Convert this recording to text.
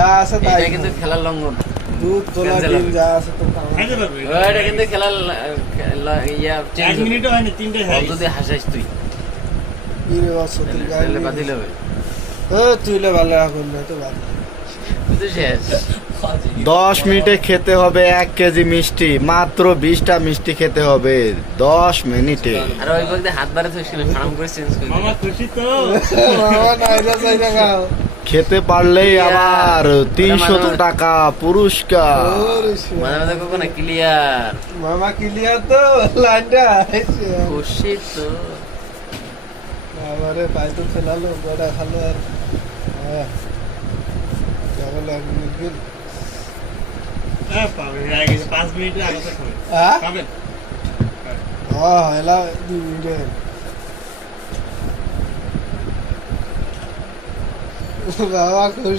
যা আছে তাই এটা কিন্তু খেলার লঙ্ঘন। দুধ গোলা ডিম যা আছে তো খাইতে পারবে এটা কিন্তু খেলার ইয়া চেঞ্জ 1 মিনিটও হয়নি 3টে খাই যদি হাসাইস তুই ইরে বসতির গায় তাহলে বাতিল হবে। তুই লে ভালো এখন না তো ভালো তুই তো শেষ। 10 মিনিটে খেতে হবে 1 কেজি মিষ্টি, মাত্র 20টা মিষ্টি খেতে হবে 10 মিনিটে। আর ওই বলতে হাত বাড়াতে হচ্ছিল ফার্ম করে চেঞ্জ করে মামা খুশি তো মামা নাইরা চাইরা খাও খেতে পারলেই আবার 300 টাকা পুরস্কার। ওরে শিবা। মাঝে মাঝে কখনো ক্লিয়ার মামা ক্লিয়ার তো লাইনটা খুশি তো আমারে পাই তো ফেলালো বড়া খালো আর কেবল 1 মিনিট গেল পাবে হয়ে গেছে 5 মিনিটের আগে তো খাবে হ্যাঁ পাবেন এলা 2 মিনিট বাবা খুশি